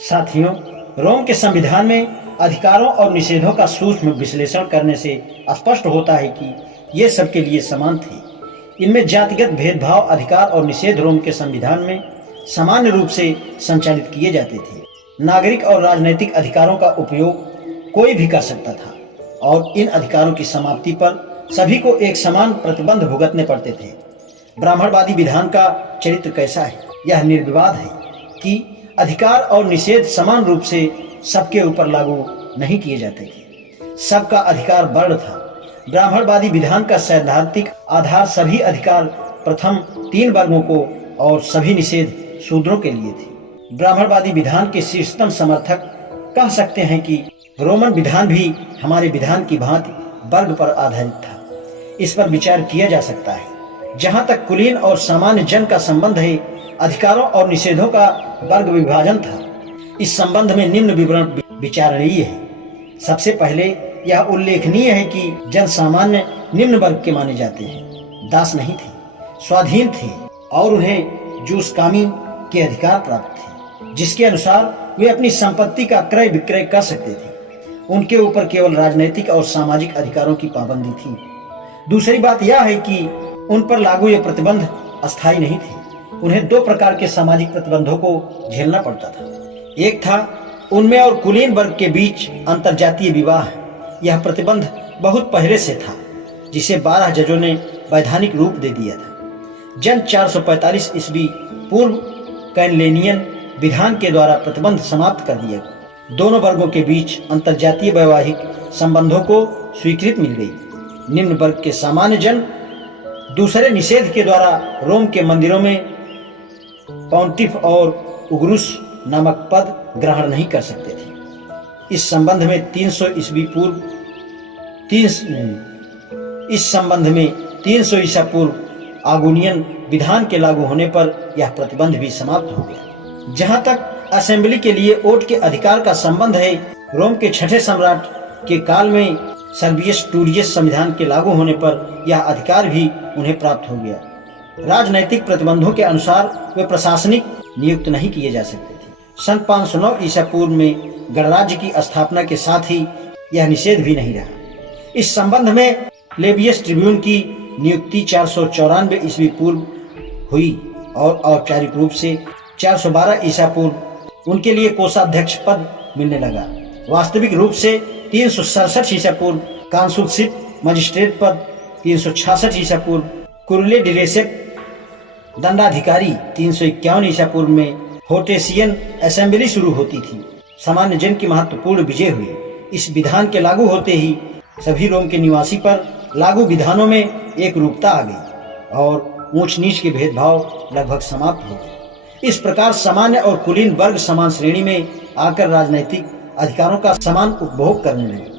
साथियों, रोम के संविधान में अधिकारों और निषेधों का सूक्ष्म विश्लेषण करने से स्पष्ट होता है कि ये सबके लिए समान थे। इनमें जातिगत भेदभाव, अधिकार और निषेध रोम के संविधान में सामान्य रूप से संचालित किए जाते थे। नागरिक और राजनीतिक अधिकारों का उपयोग कोई भी कर सकता था और इन अधिकारों की समाप्ति पर सभी को एक समान प्रतिबंध भुगतने पड़ते थे। ब्राह्मणवादी विधान का चरित्र कैसा है? यह निर्विवाद है कि अधिकार और निषेध समान रूप से सबके ऊपर लागू नहीं किए जाते थे। सबका अधिकार वर्ण था। ब्राह्मणवादी विधान का सैद्धांतिक आधार सभी अधिकार प्रथम 3 वर्गों को और सभी निषेध शूद्रों के लिए थे। ब्राह्मणवादी विधान के शीर्षतम समर्थक कह सकते हैं कि रोमन विधान भी हमारे विधान की भांति वर्ग पर आधारित था। इस पर विचार किया जा सकता है। जहाँ तक कुलीन और सामान्य जन का संबंध है, अधिकारों और निषेधों का वर्ग विभाजन था। इस संबंध में निम्न विवरण विचारणीय है। सबसे पहले यह उल्लेखनीय है कि जन सामान्य निम्न वर्ग के माने जाते हैं। दास नहीं थे, स्वाधीन थे और उन्हें जूसकामी के अधिकार प्राप्त थे, जिसके अनुसार वे अपनी संपत्ति का क्रय विक्रय कर सकते थे। उनके ऊपर केवल राजनीतिक और सामाजिक अधिकारों की पाबंदी थी। दूसरी बात यह है कि उन पर लागू ये प्रतिबंध अस्थायी नहीं थे। उन्हें 2 प्रकार के सामाजिक प्रतिबंधों को झेलना पड़ता था। एक था उनमें और कुलीन वर्ग के बीच अंतरजातीय विवाह। यह प्रतिबंध बहुत पहले से था, जिसे 12 जजों ने वैधानिक रूप दे दिया था। जन 445 ईस्वी पूर्व कैनलेनियन विधान के द्वारा प्रतिबंध समाप्त कर दिया। दोनों वर्गों के बीच अंतरजातीय वैवाहिक संबंधों को स्वीकृति मिल गई। निम्न वर्ग के सामान्य जन दूसरे निषेध के द्वारा रोम के मंदिरों में पॉन्टिफ और उग्रुस नामक पद ग्रहण नहीं कर सकते थे। इस संबंध में 300 ईसा पूर्व आगुनियन विधान के लागू होने पर यह प्रतिबंध भी समाप्त हो गया। जहां तक असेंबली के लिए वोट के अधिकार का संबंध है, रोम के 6ठे सम्राट के काल में सर्वियस टूरियस संविधान के लागू होने पर यह अधिकार भी उन्हें प्राप्त हो गया। राजनैतिक प्रतिबंधों के अनुसार वे प्रशासनिक नियुक्त नहीं किए जा सकते थे। सन 509 ईसा पूर्व में गणराज्य की स्थापना के साथ ही यह निषेध भी नहीं रहा। इस संबंध में प्लेबियस ट्रिब्यून की नियुक्ति 494 ईस्वी पूर्व हुई और औपचारिक रूप से 412 ईसा पूर्व उनके लिए कोषाध्यक्ष पद मिलने लगा। वास्तविक रूप से 367 ईसा पूर्व कांसुलशिप मजिस्ट्रेट पद, 366 ईसा पूर्व कुरले डिरेसेप दंडाधिकारी, 351 ईसा पूर्व में होटेसियन असेंबली शुरू होती थी। सामान्य जन की महत्वपूर्ण विजय हुई। इस विधान के लागू होते ही सभी रोम के निवासी पर लागू विधानों में एक रूपता आ गई और ऊंच नीच के भेदभाव लगभग समाप्त हो गए। इस प्रकार सामान्य और कुलीन वर्ग समान श्रेणी में आकर राजनैतिक अधिकारों का समान उपभोग करने लगे।